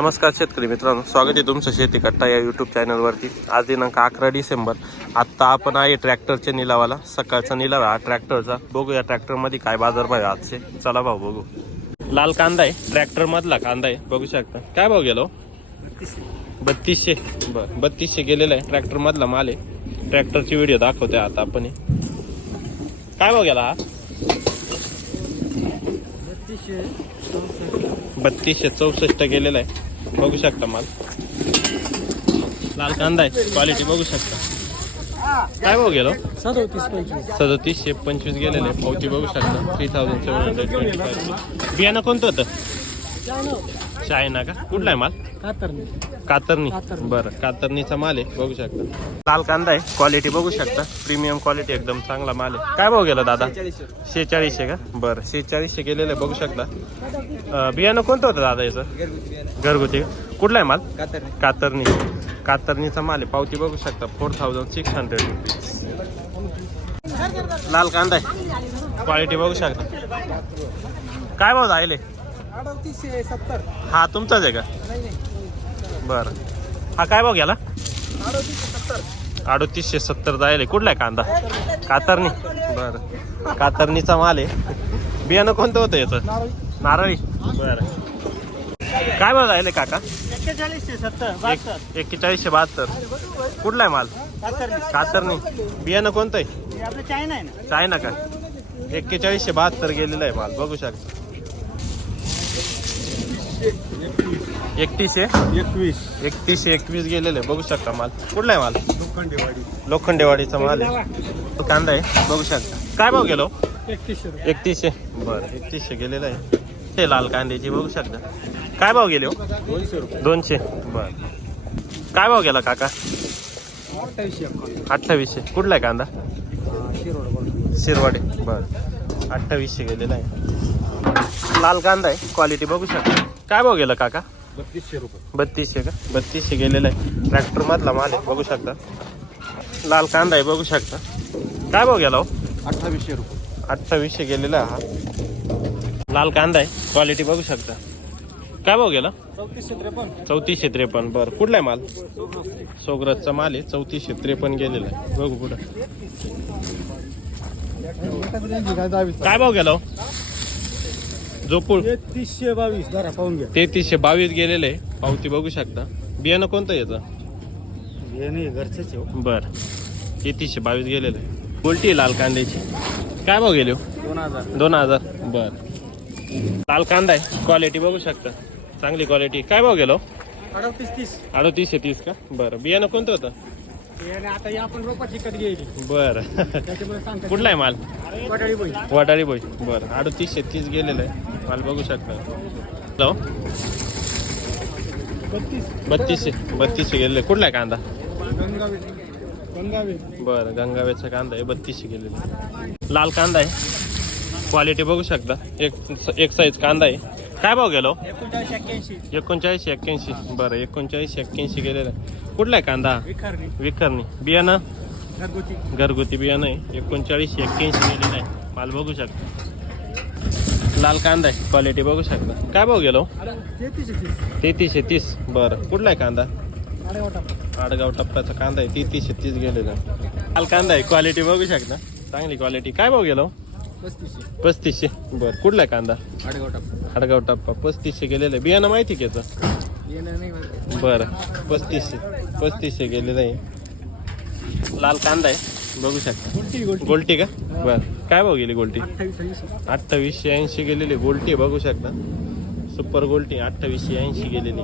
नमस्कार शेतकरी मित्रांनो स्वागत आहे तुमचं शेती कट्टा या यूट्यूब चॅनलवरती आज दिनांक अकरा डिसेंबर. आत्ता आपण आहे ट्रॅक्टरच्या निलावाला. सकाळचा निलाव हा ट्रॅक्टरचा. बघू या ट्रॅक्टरमध्ये काय बाजारभाव आहे आजचे. चला भाऊ बघू. लाल कांदा आहे. ट्रॅक्टर मधला कांदा आहे. बघू शकता. काय भाऊ गेलो? बत्तीसशे. बरं बत्तीसशे गेलेला आहे. ट्रॅक्टर मधला माल आहे. ट्रॅक्टरची व्हिडिओ दाखवते आता आपण. काय भाऊ गेला हा? बत्तीसशे चौसष्ट गेलेला आहे. बघू शकता माल. लाल कांदा आहे. क्वालिटी बघू शकता. काय भाऊ गेलो? सदोतीस पंचवीस सदतीसशे पंचवीस गेलेले. पावती बघू शकता. Three thousand seven hundred twenty five बियाणं कोणतं होतं? चायना का? कुठला आहे माल? कातर कातरणी. कातरणी. बरं कातरणीचा माल आहे बघू शकता. लाल कांदा आहे क्वालिटी बघू शकता. प्रीमियम क्वालिटी एकदम चांगला माल आहे. काय भाव गेला दादा? शेहेचाळीसशे का? बरं शेहेचाळीसशे गेलेलं आहे बघू शकता. अं, बियाणं कोणतं होतं दादा याचं? घरगुती का? कुठला आहे माल? कातरणी. कातरणीचा माल आहे पावती बघू शकता. Four thousand six hundred rupees लाल कांदा आहे. क्वालिटी बघू शकता. काय भाव जायले अडतीसशे सत्तर. हा तुमचाच आहे का? नाही नाही. बरं. हा काय भाव गेला? अडतीसशे सत्तर. अडतीसशे सत्तर जायले. कुठला आहे कांदा? कातरणी. बरं. कातरणीचा माल आहे. बियाणं कोणतं होतं याचं? नारळी. बरं. काय भाव जायले काका? एक्केचाळीसशे सत्तर एक एक्केचाळीसशे बहात्तर. कुठला आहे माल? कातरणी. बियाणं कोणतं आहे? आहे चायना का? एक्केचाळीसशे बहात्तर गेलेलं आहे माल. बघू शकता. एकतीसशे एकवीस. एकतीसशे एकवीस गेलेले. बघू शकता माल. कुठला आहे माल? लोखंडेवाडी. लोखंडेवाडीचा माल आहे. कांदा आहे? बघू शकता. काय भाव गेलो? एकतीसशे एकतीसशे बरं एकतीसशे गेलेलं आहे. ते लाल कांद्याची बघू शकता. काय भाव गेले हो? दोनशे रुपये. दोनशे. बरं. काय भाव गेला काका? अठ्ठावीसशे कुठला आहे कांदा? शिरवाडे. बरं. अठ्ठावीसशे गेलेला आहे. लाल कांदा आहे. क्वालिटी बघू शकता. काय भाव गेला काका? बत्तीसशे रुपये. बत्तीसशे का? बत्तीसशे गेलेला आहे. ट्रॅक्टर मधला माल आहे बघू शकता. लाल कांदा आहे बघू शकता. काय भाव गेला हो? अठ्ठावीसशे रुपये. अठ्ठावीसशे गेलेला आहे हा. लाल कांदा आहे क्वालिटी बघू शकता. काय भाव गेला? चौतीसशे त्रेपन्न. चौतीसशे त्रेपन्न बरं. कुठला आहे माल? सोगरजचा माल आहे चौतीसशे त्रेपन्न गेलेला आहे. बघू कुठं. काय भाव गेला हो? जोपूळ तीसशे बावीस जरा पाहून घ्या. तेहतीसशे बावीस गेलेले आहे. पावती बघू शकता. बियाणं कोणतं याचं? हे नाही घरचेच हो. बर. तेहतीसशे बावीस गेलेलं आहे. उलटी आहे लाल कांद्याची? काय भाव गेले हो? दोन हजार. दोन हजार. बर. लाल कांदा आहे. क्वालिटी बघू शकता. चांगली क्वालिटी काय भाव गेलो? अडतीस तीस. अडतीसशे तीस का? बरं. बियाणं कोणतं होतं? आणि आता आपण रोपा चिकट गेली बरं. त्याच्यामुळे कुठला आहे माल? वाटाळी बोई. बरं. अडतीसशे तीस गेलेलं आहे. माल बघू शकता. जाऊ बत्तीस. बत्तीसशे बत्तीसशे गेलेले. कुठला आहे कांदा? गंगावे. गंगावे. बरं गंगावेचा कांदा आहे. बत्तीसशे गेलेला. लाल कांदा आहे. क्वालिटी बघू शकता. एक एक साईज कांदा आहे. काय भाव गेलो? एकोणचाळीस एक्क्याऐंशी. एकोणचाळीसशे एक्क्याऐंशी. बरं एकोणचाळीसशे एक्क्याऐंशी गेलेलं आहे. कुठला आहे कांदा? विखारणी. बियाणं? घरगुती. घरगुती बियाणं आहे. एकोणचाळीसशे एक्क्याऐंशी गेलेलं आहे. माल बघू शकता. लाल कांदा आहे. क्वालिटी बघू शकता. काय भाव गेलो? तेहतीसशे तीस. बरं. कुठला आहे कांदा? आडगाव टप्प्याचा कांदा आहे. तेहतीसशे तीस गेलेला. लाल कांदा आहे. क्वालिटी बघू शकता. चांगली क्वालिटी काय भाव गेलो? पस्तीसशे बरं. कुठला आहे कांदा? अडेवाटा आडगाव टप्पा. पस्तीसशे गेलेलं आहे. बियाणं माहिती की बरं. पस्तीसशे. पस्तीसशे गेलेलं आहे लाल कांदा आहे. बघू शकता. गोलटी का? बरं. काय भाव गेली गोल्टी? अठ्ठावीसशे ऐंशी गेलेली गोल्टी बघू शकता. सुपर गोल्टी अठ्ठावीसशे ऐंशी गेलेली.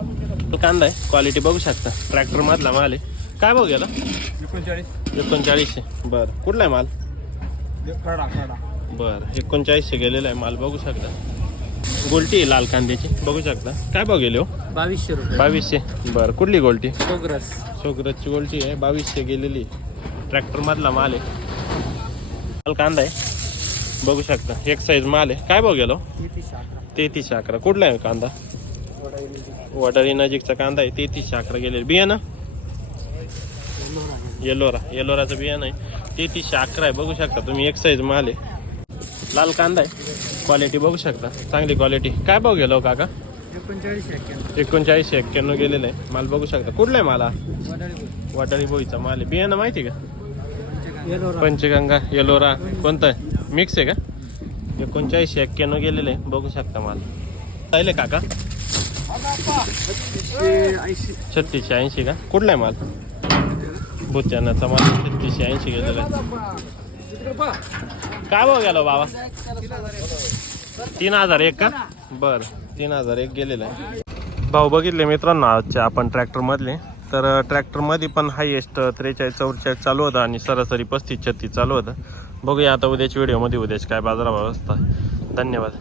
तो कांदा आहे. क्वालिटी बघू शकता. ट्रॅक्टर मधला माल आहे. काय भाव गेला? एकोणचाळीस. एकोणचाळीसशे. बरं. कुठला आहे माल? बरं. एकोणचाळीसशे गेलेला आहे माल बघू शकता. गोल्टी आहे लाल कांद्याची. बघू शकता. काय भाव गेले हो? बावीसशे रुपये. बावीसशे. बरं कुठली गोल्टी? प्रोग्रेस सोगरजची गोल्टी आहे बावीसशे गेलेली. ट्रॅक्टर मधला माल आहे. माल कांदा आहे. बघू शकता एक साईज माल आहे. काय भाव गेलो अकरा. तेहतीसशे अकरा. कुठला आहे कांदा? वडाळी नजीकचा कांदा आहे. तेहतीसशे अकरा गेले बियाणं? येलोरा येलोराचं बियाणं आहे. तेहतीसशे अकरा आहे. बघू शकता तुम्ही एक साईज माल आहे. लाल कांदा आहे. क्वालिटी बघू शकता. चांगली क्वालिटी काय भाव गेलो काका? एकोणचाळीस एक्क्याण्णव. एकोणचाळीसशे एक्क्याण्णव गेलेलं आहे. माल बघू शकता. कुठला आहे मला वाटाळी बोईचा माल आहे. बियाणं माहिती आहे का? पंचगंगा. येलोरा. कोणतं आहे? मिक्स आहे का? एकोणचाळीसशे एक्क्याण्णव गेलेलं आहे. बघू शकता माल. पाहिले काका? छत्तीसशे ऐंशी. का? कुठला आहे माल? भुचानाचा माल छत्तीसशे ऐंशी गेलेला आहे. काय भाव गेला हो बाबा? तीन हजार एक का? बर तीन हजार एक गेलेला आहे. भाऊ बघितले मित्रांनो आजच्या आपण ट्रॅक्टर मधले. तर ट्रॅक्टरमध्ये पण हायएस्ट त्रेचाळीस चौवेचाळीस चालू होतं आणि सरासरी पस्तीस छत्तीस चालू होतं. बघूया आता उद्याच्या व्हिडिओमध्ये उद्याच काय बाजाराभाव असता धन्यवाद.